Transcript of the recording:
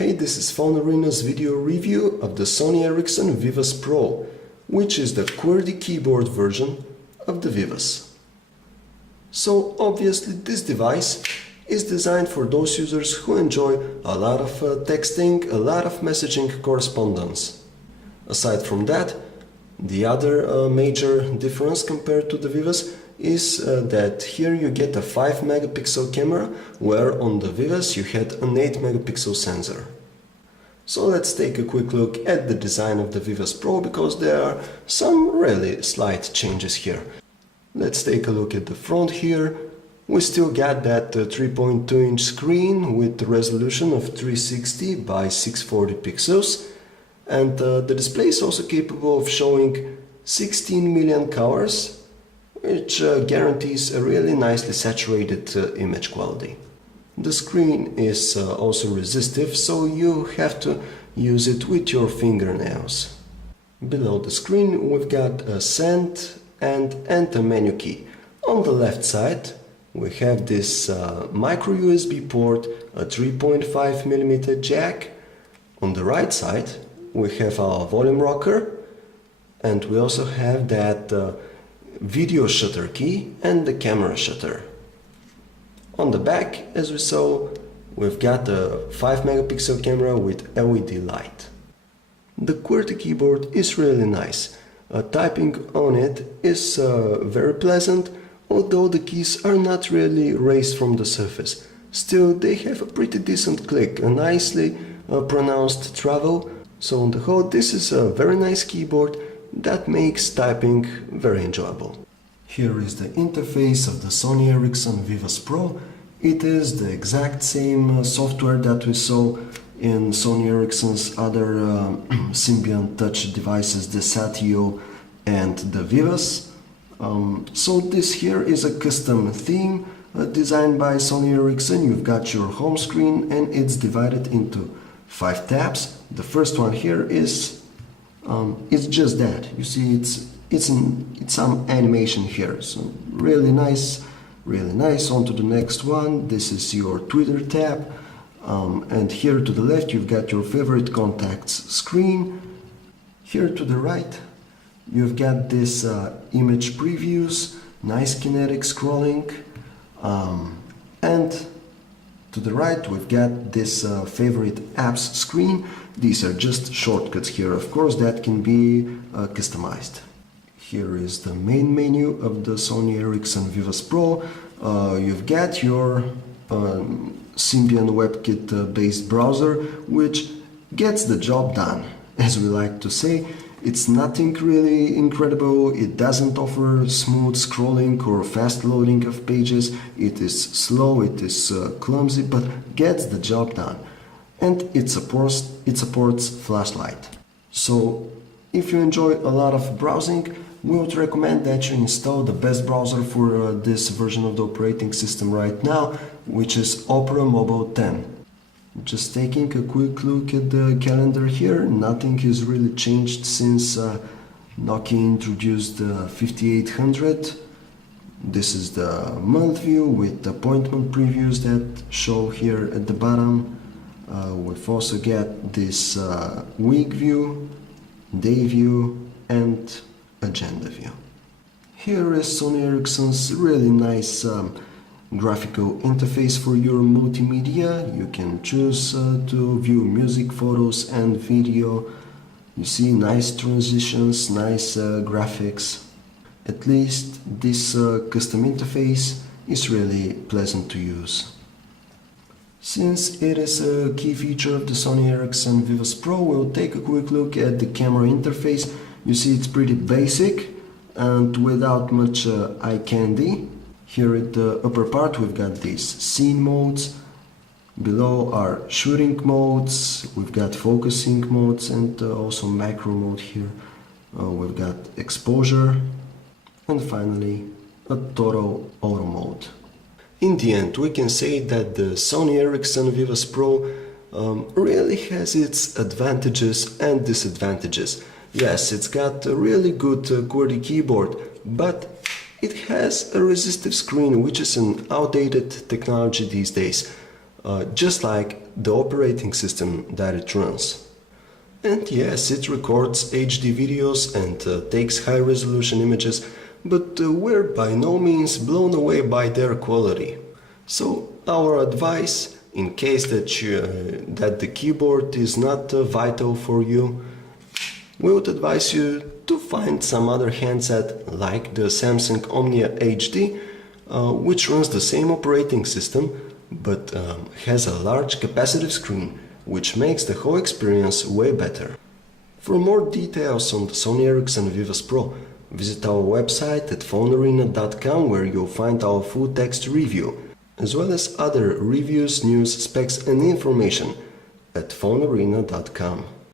Hey, this is Phone Arena's video review of the Sony Ericsson Vivaz Pro, which is the QWERTY keyboard version of the Vivaz. So obviously this device is designed for those users who enjoy a lot of texting, a lot of messaging correspondence. Aside from that, the other major difference compared to the Vivaz is that here you get a 5 megapixel camera, where on the Vivaz you had an 8 megapixel sensor. So let's take a quick look at the design of the Vivaz Pro, because there are some really slight changes here. Let's take a look at the front here. We still got that 3.2-inch screen with the resolution of 360 by 640 pixels, and the display is also capable of showing 16 million colors, which guarantees a really nicely saturated image quality. The screen is also resistive, so you have to use it with your fingernails. Below the screen we've got a send and enter menu key. On the left side we have this micro USB port, a 3.5mm jack. On the right side we have our volume rocker, and we also have that video shutter key and the camera shutter. On the back, as we saw, we've got a 5 megapixel camera with LED light. The QWERTY keyboard is really nice. Typing on it is very pleasant, although the keys are not really raised from the surface. Still, they have a pretty decent click, a nicely pronounced travel. So on the whole, this is a very nice keyboard that makes typing very enjoyable. Here is the interface of the Sony Ericsson Vivaz Pro. It is the exact same software that we saw in Sony Ericsson's other Symbian touch devices, the Satio and the Vivaz. So this here is a custom theme designed by Sony Ericsson. You've got your home screen and it's divided into 5 tabs. The first one here is it's just that. You see, it's some animation here, so really nice, really nice. On to the next one. This is your Twitter tab, and here to the left you've got your favorite contacts screen. Here to the right you've got this image previews, nice kinetic scrolling, and to the right we've got this favorite apps screen. These are just shortcuts here, of course, that can be customized. Here is the main menu of the Sony Ericsson Vivaz Pro. You've got your Symbian WebKit based browser, which gets the job done. As we like to say, it's nothing really incredible. It doesn't offer smooth scrolling or fast loading of pages. It is slow, it is clumsy, but gets the job done. And it supports flashlight. So if you enjoy a lot of browsing, we would recommend that you install the best browser for this version of the operating system right now, which is Opera Mobile 10. Just taking a quick look at the calendar here, nothing has really changed since Nokia introduced the 5800. This is the month view with appointment previews that show here at the bottom. We've also got this week view, day view and agenda view. Here is Sony Ericsson's really nice graphical interface for your multimedia. You can choose to view music, photos and video. You see nice transitions, nice graphics. At least this custom interface is really pleasant to use. Since it is a key feature of the Sony Ericsson Vivaz Pro, we'll take a quick look at the camera interface. You see, it's pretty basic and without much eye candy. Here at the upper part we've got these scene modes. Below are shooting modes, we've got focusing modes and also macro mode here. We've got exposure and finally a total auto mode. In the end, we can say that the Sony Ericsson Vivaz Pro really has its advantages and disadvantages. Yes, it's got a really good QWERTY keyboard, but it has a resistive screen, which is an outdated technology these days. just like the operating system that it runs. And yes, it records HD videos and takes high-resolution images, but we're by no means blown away by their quality. So our advice, in case that the keyboard is not vital for you, we would advise you to find some other handset like the Samsung Omnia HD, which runs the same operating system but has a large capacitive screen, which makes the whole experience way better. For more details on the Sony Ericsson Vivaz Pro, visit our website at phonearena.com, where you'll find our full text review, as well as other reviews, news, specs and information at phonearena.com.